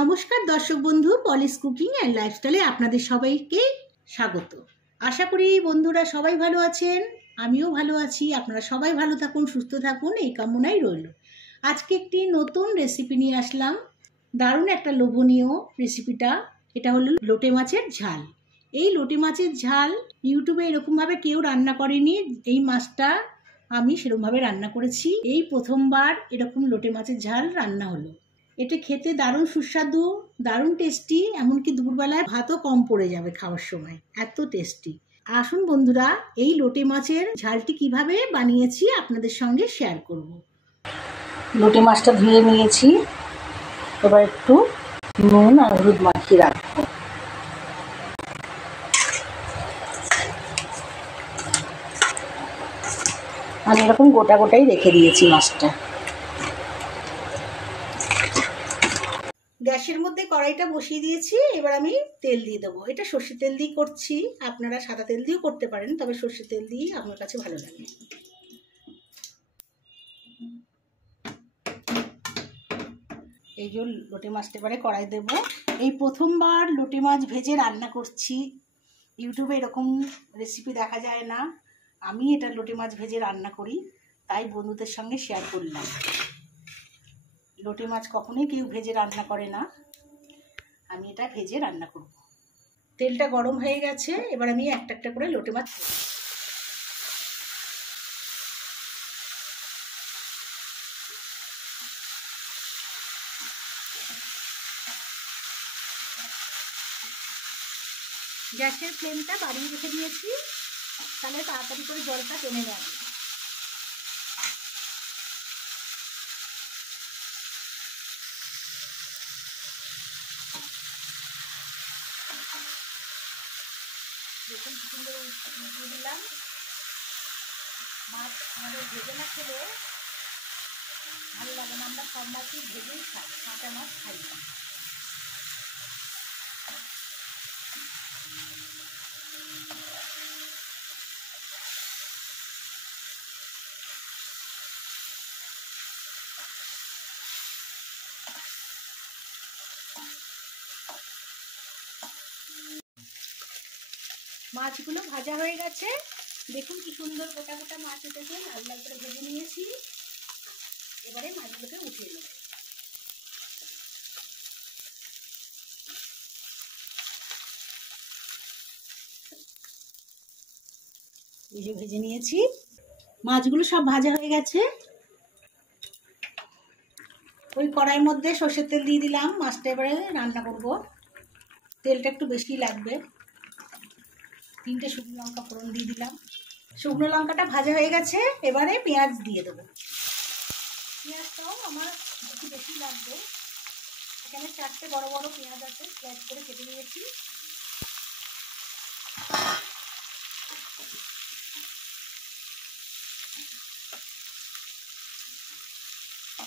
নমস্কার দর্শক বন্ধু, পলিশ কুকিং অ্যান্ড লাইফস্টাইলে আপনাদের সবাইকে স্বাগত। আশা করি বন্ধুরা সবাই ভালো আছেন, আমিও ভালো আছি। আপনারা সবাই ভালো থাকুন, সুস্থ থাকুন, এই কামনাই রইল। আজকে একটি নতুন রেসিপি নিয়ে আসলাম, দারুণ একটা লোভনীয় রেসিপিটা। এটা হলো লোটে মাছের ঝাল। এই লোটে মাছের ঝাল ইউটিউবে এরকমভাবে কেউ রান্না করেনি। এই মাছটা আমি সেরকমভাবে রান্না করেছি, এই প্রথমবার এরকম লোটে মাছের ঝাল রান্না হলো। এটা খেতে দারুণ সুস্বাদু, দারুণ টেস্টি, এমনকি দুপুরবেলায় ভাতও কম পড়ে যাবে খাওয়ার সময়, এত টেস্টি। আসুন বন্ধুরা, এই লোটে মাছের ঝালটি কিভাবে বানিয়েছি আপনাদের সঙ্গে শেয়ার করব। লোটে মাছটা ধুয়ে নিয়েছি, এবার একটু নুন আর হলুদ মাখিয়ে রাখবো। আমি এরকম গোটা গোটাই রেখে দিয়েছি মাছটা। গ্যাসের মধ্যে কড়াইটা বসিয়ে দিয়েছি, এবার আমি তেল দিয়ে দেবো। এটা সর্ষের তেল দিয়ে করছি, আপনারা সাদা তেল দিয়েও করতে পারেন, তবে সর্ষের তেল দিয়েই আমার কাছে ভালো লাগে। এই যে লোটে মাছটা এবারে কড়াই দেবো। এই প্রথমবার লোটে মাছ ভেজে রান্না করছি, ইউটিউবে এরকম রেসিপি দেখা যায় না। আমি এটা লোটে মাছ ভেজে রান্না করি, তাই বন্ধুদের সঙ্গে শেয়ার করলাম। লোটে মাছ কখনোই কেউ ভেজে রান্না করে না, আমি এটা ভেজে রান্না করব। তেলটা গরম হয়ে গেছে, এবার আমি একটা একটা করে লোটে মাছ গ্যাসের ফ্লেমটা বাড়িয়ে রেখে দিয়েছি, তাহলে তাড়াতাড়ি করে জলটা টেনে নেবে। দেখুন কি সুন্দর উঠিয়ে দিলাম। মাছ আমাদের ভেজে না খেলে ভালো লাগে না, আমরা সব মাছই ভেজেই খাই, কাঁচা মাছ খাই না। মাছগুলো ভাজা হয়ে গেছে, দেখুন কি সুন্দর গোটা গোটা মাছ উঠেছে, লাল লাল করে ভেজে নিয়েছি। এবারে মাছগুলোকে উঠিয়ে নেব। এই যে ভেজে নিয়েছি, মাছগুলো সব ভাজা হয়ে গেছে। ওই কড়াইয়ের মধ্যে সর্ষের তেল দিয়ে দিলাম, মাছটা এবারে রান্না করব। তেলটা একটু বেশি লাগবে। 3টে শুকনো লঙ্কা ফোড়ন দিয়ে দিলাম। শুকনো লঙ্কাটা ভাজা হয়ে গেছে, এবারে পেঁয়াজ দিয়ে দেবো। পেঁয়াজটাও আমার একটু বেশি লাগবে, এখানে 4টে বড় বড় পেঁয়াজ আছে, স্লাইস করে কেটে নিয়েছি।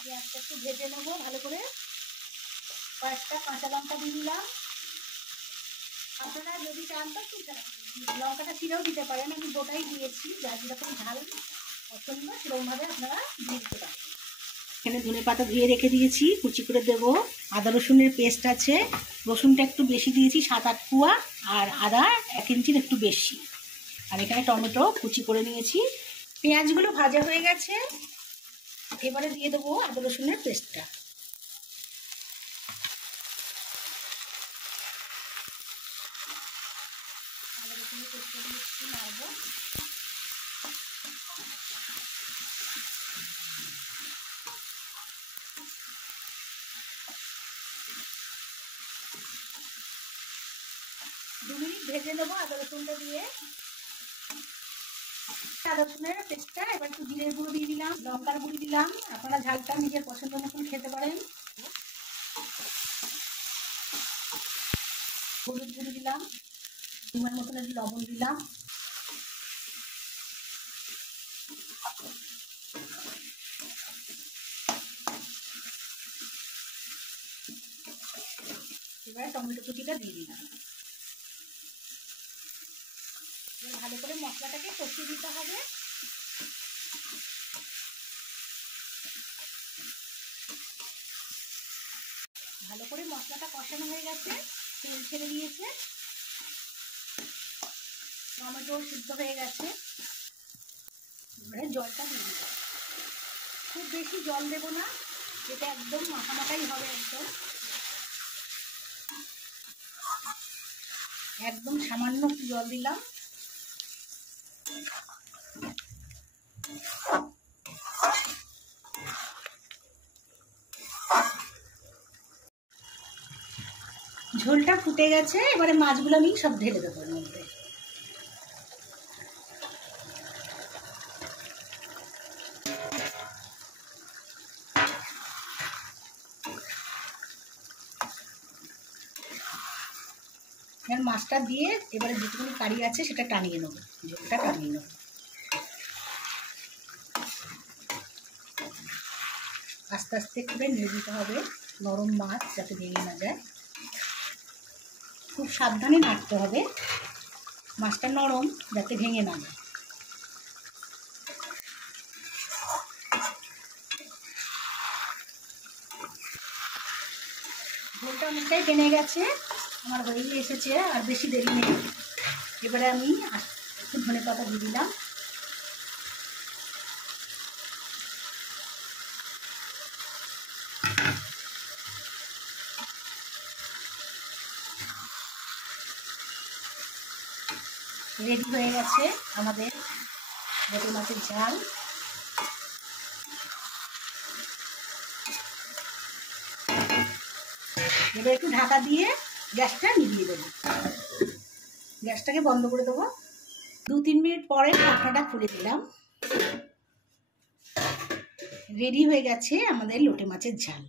পেঁয়াজটা একটু ভেজে নেবো ভালো করে। কয়েকটা কাঁচা লঙ্কা দিয়ে দিলাম। আপনারা যদি চান তো লঙ্কাটা ছিঁড়েও দিতে পারেন, আমি গোটাই দিয়েছি, যার যেরকম ঝাল পছন্দ সেরকমভাবে আপনারা দিয়ে দিতে পারেন। এখানে ধনে পাতা ধুয়ে রেখে দিয়েছি, কুচি করে দেবো। আদা রসুনের পেস্ট আছে, রসুনটা একটু বেশি দিয়েছি, 7-8 কোয়া, আর আদা 1 ইঞ্চির একটু বেশি। আর এখানে টমেটো কুচি করে নিয়েছি। পেঁয়াজগুলো ভাজা হয়ে গেছে, এবারে দিয়ে দেবো আদা রসুনের পেস্টটা। আদা রসুনের পেস্টটা দিয়ে একটু নাড়বো। দু মিনিট ভেজে নেবো আদা রসুনটা দিয়ে। আদা রসুনের পেস্টটা এবার একটু জিরের গুঁড়ো দিয়ে দিলাম, লঙ্কার গুঁড়ি দিলাম, আপনারা ঝালটা নিজের পছন্দ মতন খেতে পারেন। হলুদ গুঁড়ি দিলাম, পরিমাণ মতন একটু লবণ দিলাম। এবার টমেটো কুচিটা দিয়ে দিলাম। এবার ভালো করে মশলাটাকে কষিয়ে দিতে হবে। ভালো করে মশলাটা কষানো হয়ে গেছে, তেল ছেড়ে দিয়েছে, টমেটো সিদ্ধ হয়ে গেছে। এবারে জলটা দিয়ে দেবো। খুব বেশি জল দেবো না, এটা একদম মাখামাখাই হবে, একদম সামান্য জল দিলাম। ঝোলটা ফুটে গেছে, এবারে মাছগুলো আমি সব ঢেলে দেবো এর মধ্যে। মাছটা দিয়ে এবারে যেটুকুনি কারি আছে সেটা টানিয়ে নেবো, ঝোলটা টানিয়ে নেবো। আস্তে আস্তে করে নেড়ে দিতে হবে, নরম মাছ যাতে ভেঙে না যায়। খুব সাবধানে নাড়তে হবে, মাছটা নরম যাতে ভেঙে না যায়। ঝোলটা অনেকটাই টেনে গেছে, আমার হয়ে এসেছে, আর বেশি দেরি নেই। এবারে আমি একটু ধনেপাতা দিয়ে দিলাম। রেডি হয়ে গেছে আমাদের লোটে মাছের ঝাল। এবার একটু ঢাকা দিয়ে গ্যাসটা নিভিয়ে দেবো, গ্যাসটাকে বন্ধ করে দেবো। 2-3 মিনিট পরে ঢাকনাটা খুলে দিলাম। রেডি হয়ে গেছে আমাদের লোটে মাছের ঝাল,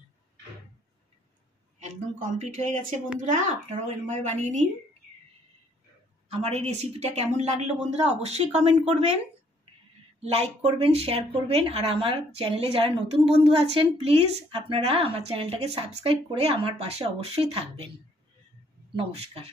একদম কমপ্লিট হয়ে গেছে বন্ধুরা। আপনারাও এরকমভাবে বানিয়ে নিন। আমার এই রেসিপিটা কেমন লাগলো বন্ধুরা অবশ্যই কমেন্ট করবেন, লাইক করবেন, শেয়ার করবেন। আর আমার চ্যানেলে যারা নতুন বন্ধু আছেন প্লিজ আপনারা আমার চ্যানেলটাকে সাবস্ক্রাইব করে আমার পাশে অবশ্যই থাকবেন। নমস্কার।